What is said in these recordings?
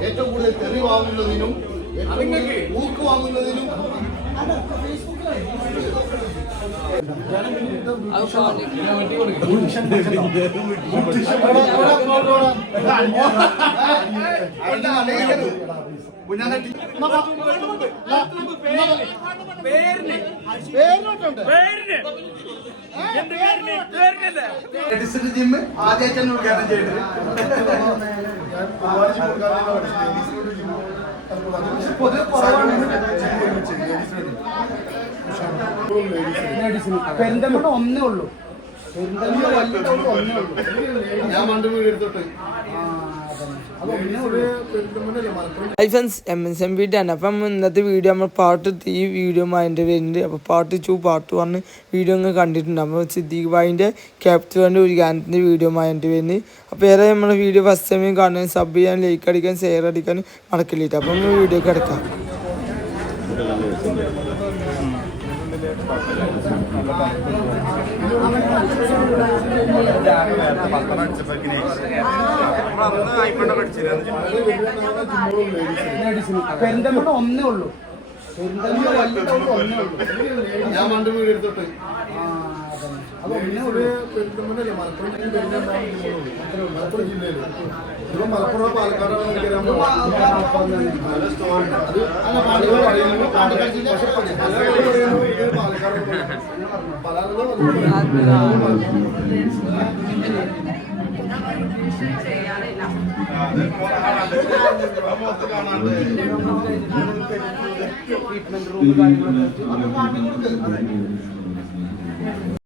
ഏറ്റവും കൂടുതൽ തെറി വാങ്ങുന്നതിനും ഏറ്റവും കൂടുതൽ ഊക്ക് വാങ്ങുന്നതിനും ജിമ്മ്. ആദ്യമായിട്ട് ഉദ്ഘാടനം ചെയ്തിട്ടുണ്ട് പെരിന്തൽമണ്ണ ഒന്നേ ഉള്ളൂ പെരിന്തൽമണ്ണ വലിയ ഉള്ളൂ ഞാൻ മണ്ടുപോയി എടുത്തോട്ട് ഉള്ളൂ hi friends M S M ആണ്. അപ്പം ഇന്നത്തെ വീഡിയോ നമ്മൾ പാർട്ട് ത്രീ വീഡിയോ അതിന്റെ വരുന്നുണ്ട് അപ്പോൾ part two part one video അങ്ങ് കണ്ടിട്ടുണ്ട്. അപ്പോൾ സിദ്ദീഖ് ഭായിന്റെ ക്യാപ്റ്ററിന്റെ ഒരു ഗാനത്തിന്റെ വീഡിയോ അതിന്റെ വരുന്നത് അപ്പോൾ ഏറെ നമ്മൾ വീഡിയോ ഫസ്റ്റ് ടൈം കാണാൻ സബ് ചെയ്യാൻ ലൈക്ക് അടിക്കാൻ ഷെയർ അടിക്കാൻ മറക്കില്ല അപ്പം നമ്മൾ വീഡിയോ കിടക്കാം പെരിന്തൽമണ്ണ ഒന്നേ ഉള്ളൂ. പെരിന്തൽമണ്ണ വലിയ ഒന്നേ ഉള്ളൂ ഞാൻ പണ്ട് വീട് എടുത്തോട്ട് അത് ഒരു ഉള്ളൂ മലപ്പുറം ജില്ലയിൽ ഇപ്പൊ മലപ്പുറം പാലക്കാടാണ് എനിക്കറിയാൻ നല്ല സ്റ്റോറി അത് അല്ല പാലക്കാട് പറയുന്നത് പാലക്കാട് ജില്ല പാലക്കാട്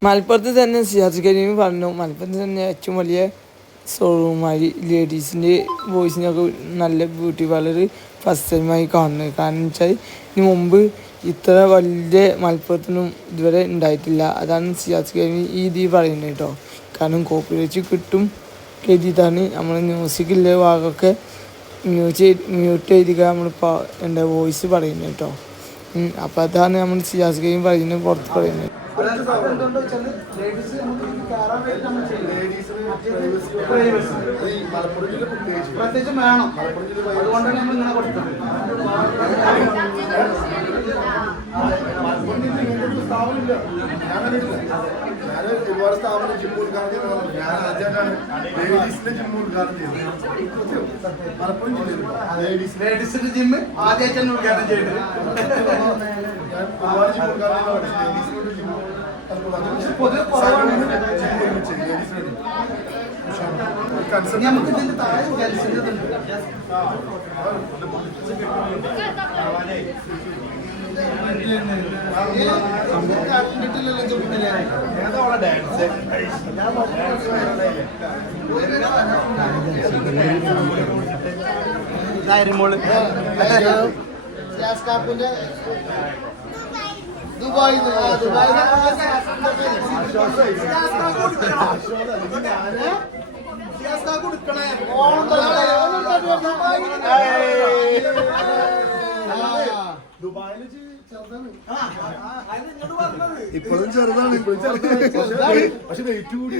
മലപ്പുറത്ത് തന്നെ സിയാസ് കരീം പറഞ്ഞു. മലപ്പുറത്ത് തന്നെ ഏറ്റവും വലിയ ഷോറൂമായി ലേഡീസിന്റെ ബോയ്സിനൊക്കെ നല്ല ബ്യൂട്ടി പാർലർ ഫസ്റ്റ് ടൈമായി കാണുന്നത്. കാരണം വെച്ചാൽ ഇതിന് മുമ്പ് ഇത്ര വലിയ മലപ്പുറത്തൊന്നും ഇതുവരെ ഉണ്ടായിട്ടില്ല. അതാണ് സിയാസ് കരീം ഈ രീതി പറയുന്നത് കേട്ടോ. കാരണം കോപ്പി വെച്ച് കിട്ടും കരുതിയിട്ടാണ് നമ്മൾ മ്യൂസിക്കിലെ ഭാഗമൊക്കെ മ്യൂട്ട് മ്യൂട്ട് ചെയ്തിട്ട് നമ്മളിപ്പോൾ എന്റെ വോയിസ് പറയുന്നത് കേട്ടോ. അപ്പോൾ അതാണ് നമ്മൾ സിയാസ് കരീം പറയുന്നത് പുറത്ത് പറയുന്നത്. പ്രത്യേകിച്ച് വേണം അതുകൊണ്ടാണ് നമ്മൾ ഇങ്ങനെ ഒരു സ്ഥാപനമില്ല ഞാൻ ഒരുപാട് സ്ഥാപനം ജിം ഉദ്ഘാടനം ചെയ്യുന്നതാണ് ഞാൻ ആദ്യമായിട്ടാണ് ലേഡീസിന്റെ ജിം ഉദ്ഘാടനം ചെയ്യുന്നത് മലപ്പുറം ജില്ലയിൽ ലേഡീസ് ലേഡീസിന്റെ ജിമ്മ് ആദ്യമായിട്ട് ഉദ്ഘാടനം ചെയ്തത്. ഞാൻ ഒരുപാട് ജിം ഉദ്ഘാടനം ലേഡീസിനോട് നമുക്ക് ഇതിന്റെ താഴെ മോൾ കാപ്പിന്റെ ദുബായി ദുബായി. ദുബായിൽ ചെറുതാണ് ഇപ്പോഴും ചെറുതാണ് ഇപ്പോഴും ചെറുതാണ് പക്ഷെ വെയിറ്റ് കൂടി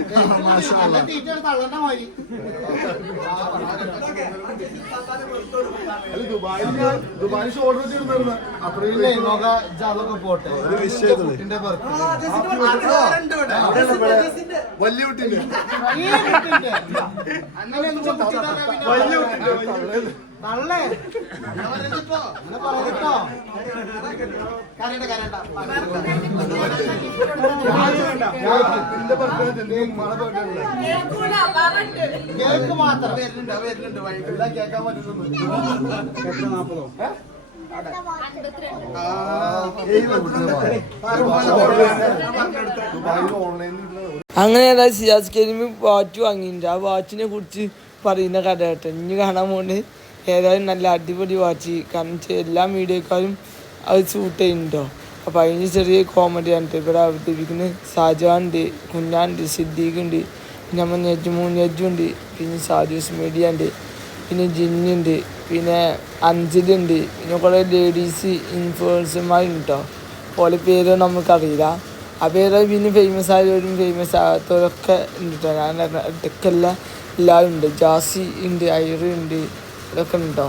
അല്ല ദുബായിൽ ഞാൻ ദുബായിൽ ഷോൾഡർ ചെയ്തിരുന്നു അത്രയും പോട്ടെ ഒരു. വലിയ കുട്ടീന്റെ വലിയ കുട്ടീന്റെ തള്ളേ. പറയരുതട്ടോ. അങ്ങനെ ബർത്ത്ഡേ മഴ ബർത്ത്ഡേ കേക്ക് മാത്രം. വരുന്നുണ്ട് വരുന്നുണ്ട് വൈകിട്ട് കേൾക്കാൻ പറ്റുന്നത് എത്ര നാപ്പതോ അങ്ങനെ സിയാസ് കരിമി വാച്ച് വാങ്ങിയിട്ടുണ്ട്. ആ വാച്ചിനെ കുറിച്ച് പറയുന്ന കഥ കേട്ടോ. ഇനി കാണാൻ പോകുന്നത് ഏതായാലും നല്ല അടിപൊളി വാച്ച് കാരണം എല്ലാ മീഡിയക്കാരും അത് സൂട്ട് ചെയ്യുന്നുണ്ടോ? അപ്പോൾ അതിന് ചെറിയ കോമഡി ആണ് ഇവിടെ അവതരിപ്പിക്കുന്നത്. ഷാജഹാൻ ഉണ്ട് കുഞ്ഞാണ്ട് സിദ്ദീഖ് ഉണ്ട് പിന്നെ നമ്മൾ നെജ്മു നെജുണ്ട് പിന്നെ സാദിസ് മീഡിയ ഉണ്ട് പിന്നെ ജിന്നുണ്ട് പിന്നെ അഞ്ചലുണ്ട് പിന്നെ കുറേ ലേഡീസ് ഇൻഫ്ലുവൻസർമാരുണ്ട് കേട്ടോ ഓലെ പേര് നമുക്കറിയില്ല. ആ പേര് പിന്നെ ഫേമസ് ആയവരും ഫേമസ് ആകാത്തവരൊക്കെ ഉണ്ട് കേട്ടോ ഞാൻ ഇടയ്ക്കല്ല എല്ലാവരും ഉണ്ട്. ജാസി ഉണ്ട് ഐറി ഉണ്ട് ഇതൊക്കെ ഉണ്ടോ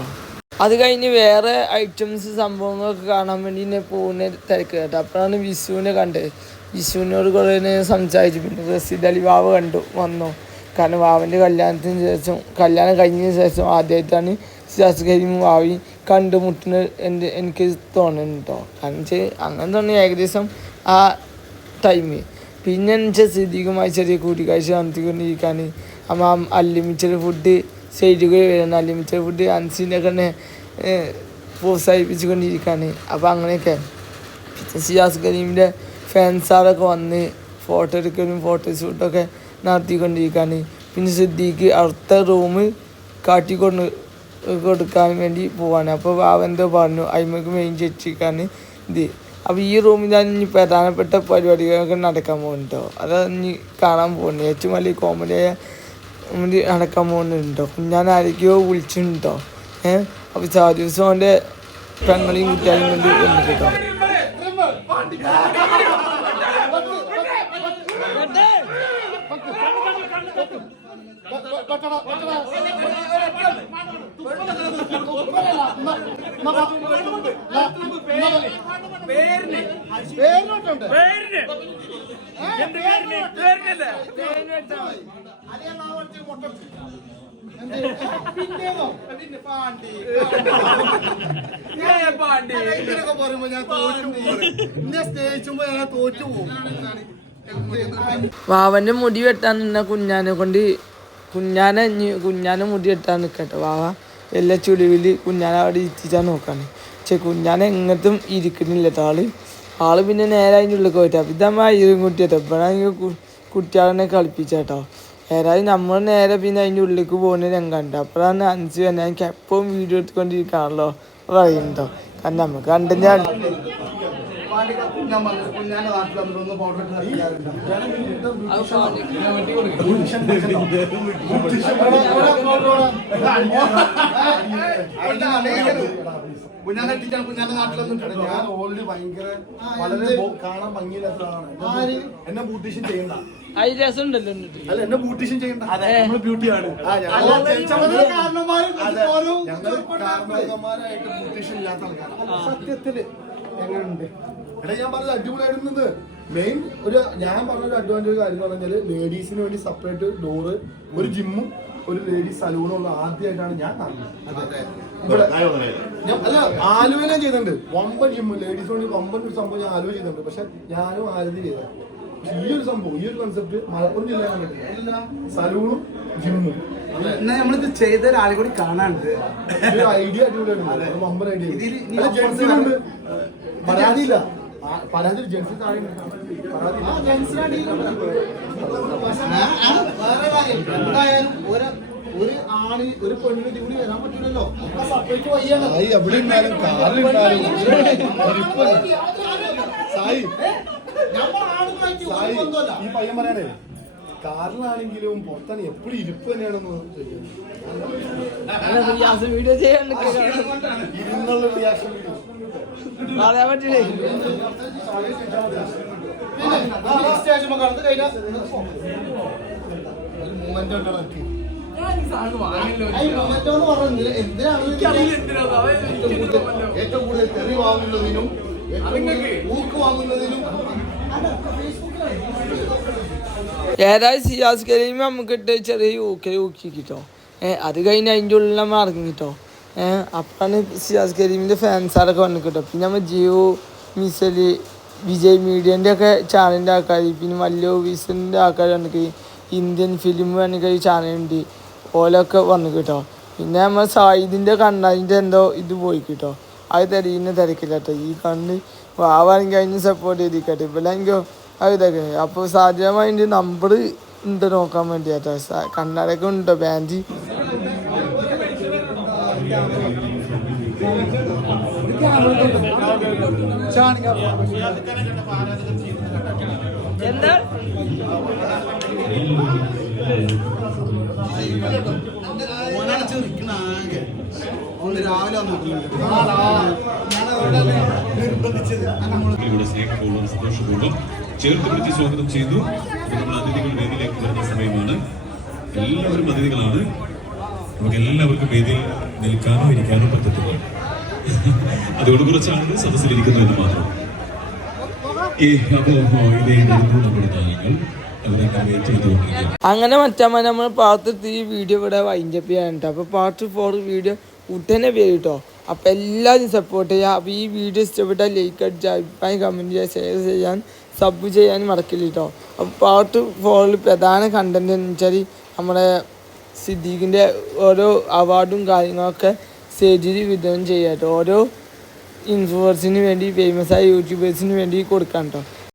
അത് കഴിഞ്ഞ് വേറെ ഐറ്റംസ് സംഭവങ്ങളൊക്കെ കാണാൻ വേണ്ടി എന്നെ പോകുന്ന തിരക്ക് കേട്ടോ. അപ്പോഴാണ് വിഷുവിനെ കണ്ടത്. വിഷുവിനോട് കുറേ നേരം സംസാരിച്ചു. പിന്നെ റസീദ് അലി വാവ് കണ്ടു വന്നു. കാരണം വാവന്റെ കല്യാണത്തിന് ശേഷം കല്യാണം കഴിഞ്ഞതിന് ശേഷം ആദ്യമായിട്ടാണ് സിയാസ് കരിയും വാവി കണ്ടുമുട്ടുന്ന എന്റെ എനിക്ക് തോന്നുന്നു കേട്ടോ. കാരണം അങ്ങനെ തോന്നി ഏകദേശം ആ ടൈമിൽ പിന്നെ എന്ന് വെച്ചാൽ സിദ്ദീഖുമായി ചെറിയ കൂട്ടിക്കാഴ്ച നടത്തിക്കൊണ്ടിരിക്കാൻ അമ്മ അൺലിമിറ്റഡ് ഫുഡ് സൈഡിൽ വരുന്ന അൺലിമിറ്റഡ് ഫുഡ് അൻസിന്റെ തന്നെ പ്രോത്സാഹിപ്പിച്ചുകൊണ്ടിരിക്കുകയാണ് അപ്പോൾ അങ്ങനെയൊക്കെ. സിയാസ് കരീമിന്റെ ഫാൻസാറൊക്കെ വന്ന് ഫോട്ടോ എടുക്കലും ഫോട്ടോ ഷൂട്ടൊക്കെ നടത്തിക്കൊണ്ടിരിക്കുകയാണ് പിന്നെ സിദ്ദീഖ് അടുത്ത റൂം കാട്ടിക്കൊണ്ട് കൊടുക്കാൻ വേണ്ടി പോവാണ്. അപ്പോൾ അവന്റെ പറഞ്ഞു. അയിമക്ക് മെയിൻ ചെച്ചിക്കാൻ ഇത്. അപ്പോൾ ഈ റൂമിലാണ് ഇനി പ്രധാനപ്പെട്ട പരിപാടികളൊക്കെ നടക്കാൻ പോകുന്നുണ്ടോ അതാ ഇനി കാണാൻ പോകുന്നത് ഏറ്റവും വലിയ കോമഡിയായ നടക്കാൻ പോകുന്നുണ്ടോ? ഞാൻ ആരൊക്കെയോ വിളിച്ചിട്ടുണ്ടോ? ഏഹ് അപ്പോൾ സാജുസോന്റെ പെങ്ങളെയും കുട്ടികളെയും കൊണ്ട് വന്നിട്ടോ കേട്ടോ പേരിനോട്ടുണ്ട്. പാണ്ടി. പറയുമ്പോ ഞാൻ തോറ്റു പോകും എന്നെ സ്നേഹിച്ചുമ്പോ ഞാൻ തോറ്റു പോകും വാവന്റെ മുടി വെട്ടാൻ നിന്ന കുഞ്ഞാനെ കൊണ്ട് കുഞ്ഞാനെ കുഞ്ഞാനെ മുടി വെട്ടാൻ നിൽക്കട്ടെ വാവ എല്ലാ ചുളിവിൽ കുഞ്ഞാനെ അവിടെ ഇരുത്തിച്ചാൽ നോക്കാണ്. പക്ഷെ ഞാൻ എങ്ങനത്തും ഇരിക്കുന്നില്ല. ആൾ ആൾ പിന്നെ നേരെ അതിന്റെ ഉള്ളിൽ പോയിട്ടാ ഇതമ്മ ഇരും കുട്ടിയട്ടോ ഇപ്പോഴാണെങ്കിൽ കുട്ടികളെ കളിപ്പിച്ചേട്ടോ. ഏതായാലും നമ്മൾ നേരെ പിന്നെ അതിന്റെ ഉള്ളിലേക്ക് പോകുന്ന രംഗമുണ്ട് അപ്പോഴാണ് അഞ്ച് തന്നെ എനിക്ക് എപ്പോഴും വീഡിയോ എടുത്തുകൊണ്ടിരിക്കാണല്ലോ. പറയുന്നുണ്ടോ കാരണം നമുക്ക് കണ്ടു ഞാൻ പറഞ്ഞു കുഞ്ഞാന്റെ നാട്ടിൽ വന്നിട്ടൊന്ന് പൗഡർ ഇട്ട് കളിക്കാറുണ്ട് കുഞ്ഞാന്റെ എത്തിച്ചാണ് കുഞ്ഞാന്റെ നാട്ടിൽ വന്നിട്ടുണ്ട് ഞാൻ ഓൾറെഡി ഭയങ്കര വളരെ കാണാൻ ഭംഗിയില്ലാത്തതാണ് എന്നെ ബ്യൂട്ടീഷ്യൻ ചെയ്യണ്ട. അതിൽ രസം ഉണ്ടല്ലോ എന്നിട്ട്. അല്ല എന്നെ ബ്യൂട്ടീഷ്യൻ ചെയ്യണ്ട. നമ്മൾ ബ്യൂട്ടിയാണ് ആ, ഞങ്ങൾ അല്ല, ജനിച്ച ഞങ്ങൾ മുതലേ- കാരണന്മാരും അതെ, ഓരോ ഞങ്ങൾ കാരണവന്മാരായിട്ട് ബ്യൂട്ടീഷ്യൻ ഇല്ലാത്ത ആൾക്കാരാണ്. സത്യത്തിൽ. എങ്ങനെയുണ്ട് എടാ ഞാൻ പറഞ്ഞത് അടിപൊളിയായിരുന്നത് മെയിൻ ഒരു ഞാൻ പറഞ്ഞ ഒരു അഡ്വാന്റേജ് കാര്യം എന്ന് പറഞ്ഞാൽ ലേഡീസിന് വേണ്ടി സെപ്പറേറ്റ് ഡോറ് ഒരു ജിമ്മും ഒരു ലേഡീസ് സലൂണും ഉള്ള ആദ്യമായിട്ടാണ് ഞാൻ കാണുന്നത് ഞാൻ അല്ല ആലുവ ഞാൻ ചെയ്തിട്ടുണ്ട്. വമ്പൻ ജിമ്മ് ലേഡീസ് വേണ്ടി വമ്പൻ ഒരു സംഭവം ഞാൻ ആലുവ ചെയ്തിട്ടുണ്ട്. പക്ഷെ ഞാനും ആരതി ചെയ്തത്. പക്ഷെ ഈ ഒരു സംഭവം ഈ ഒരു കൺസെപ്റ്റ് മലപ്പുറം ജില്ലയിൽ കണ്ടിട്ടില്ല. സലൂണും ജിമ്മും എന്നാ നമ്മളിത് ചെയ്ത ഒരാളെ കൂടി കാണാനുണ്ട്. ഒരു ഐഡിയ അടിപൊളിയാണ് വമ്പൻ ഐഡിയ പരാതിയില്ല. പരാതി. ജെൻസി താഴെ പരാതിയില്ല വേറെ കാര്യം. എന്തായാലും ഒരു ഒരു ആണ് ഒരു പെണ്ണിന് ഇത് കൂടി വരാൻ പറ്റില്ലല്ലോ സെപ്പറേറ്റ് വയ്യാണ് സായി ഈ പയ്യൻ പറയാനേ കാറിലാണെങ്കിലും പുറത്താണ് എപ്പോഴും ഇരിപ്പ് തന്നെയാണെന്ന്. വീഡിയോ ചെയ്യാൻ ഇരുന്നുള്ള റിയാക്ഷൻ പറയാൻ പറ്റില്ലേ സ്റ്റേജ് കടന്നു കഴിഞ്ഞാൽ മൂമെന്റ് ഉണ്ടാക്കി ഏറ്റവും കൂടുതൽ തെറി വാങ്ങുന്നതിനും ഊക്ക് വാങ്ങുന്നതിനും ഏതായാലും സിയാസ് കരീം നമുക്ക് ഇട്ട് ചെറിയ യൂക്കൽ ഊക്കി കിട്ടോ ഏഹ് അത് കഴിഞ്ഞ് അതിന്റെ ഉള്ളിൽ നമ്മൾ ഇറങ്ങി കിട്ടോ അപ്പോഴാണ് സിയാസ് കരീമിന്റെ ഫാൻസാരൊക്കെ വന്നു കേട്ടോ പിന്നെ നമ്മൾ ജിയോ മിസൽ വിജയ് മീഡിയന്റെ ഒക്കെ ചാനലിന്റെ ആൾക്കാർ പിന്നെ വലിയ ഓഫീസിന്റെ ആൾക്കാർ വന്നിട്ട് ഇന്ത്യൻ ഫിലിം വന്നിട്ട് ചാനലുണ്ട് ഓലൊക്കെ വന്നു കേട്ടോ. പിന്നെ നമ്മൾ സായിദിന്റെ കണ്ണാതിന്റെ എന്തോ ഇത് പോയി കേട്ടോ. അത് തിരയുന്ന തിരക്കില്ല കേട്ടോ ഈ കണ്ണ് വാവാണെങ്കിൽ അതിന് സപ്പോർട്ട് ചെയ്തിരിക്കട്ടെ ഇവിടെ എനിക്ക് അത് ഇതൊക്കെ അപ്പോൾ സാധ്യമായിട്ട് നമ്പർ ഉണ്ട് നോക്കാൻ വേണ്ടിയാട്ടോ കണ്ണാടൊക്കെ ഉണ്ടോ? ബാൻഡ് എന്താ? ഓന് രാവിലെ ചേർത്ത് പിടിച്ച് സ്വാഗതം ചെയ്തു. നമ്മൾ അതിഥികൾ വേദിയിലേക്ക് വരുന്ന സമയമാണ്. എല്ലാവരും അതിഥികളാണ്. നമുക്ക് എല്ലാവർക്കും വേദിയിൽ നിൽക്കാനോ ഇരിക്കാനോ പറ്റത്തില്ല. അതുകൊണ്ട് കുറച്ച് ആളുകൾ സദസ്സിലിരിക്കുന്നു എന്ന് മാത്രം. ഈ അപ്പോ ഇതേ നമ്മുടെ അങ്ങനെ മറ്റമ്മ നമ്മൾ പാർട്ട് ത്രീ വീഡിയോ ഇവിടെ വൈൻഡപ്പ് ചെയ്യാനുണ്ട് അപ്പോൾ പാർട്ട് ഫോർ വീഡിയോ ഉടനെ വരും കേട്ടോ അപ്പോൾ എല്ലാവരും സപ്പോർട്ട് ചെയ്യുക അപ്പോൾ ഈ വീഡിയോ ഇഷ്ടപ്പെട്ടാൽ ലൈക്ക് അടിച്ച് അഭിപ്രായം കമന്റ് ചെയ്യുക ഷെയർ ചെയ്യാൻ സബ് ചെയ്യാൻ മറക്കില്ല കേട്ടോ അപ്പോൾ പാർട്ട് ഫോറിൽ പ്രധാന കണ്ടന്റ് എന്ന് വെച്ചാൽ നമ്മുടെ സിദ്ദീഖിന്റെ ഓരോ അവാർഡും കാര്യങ്ങളൊക്കെ സ്റ്റേജിൽ വിതരണം ചെയ്യാം കേട്ടോ ഓരോ ഇൻഫ്ലുവൻസിന് വേണ്ടി ഫേമസ് ആയ യൂട്യൂബേഴ്സിന് വേണ്ടി കൊടുക്കാം കേട്ടോ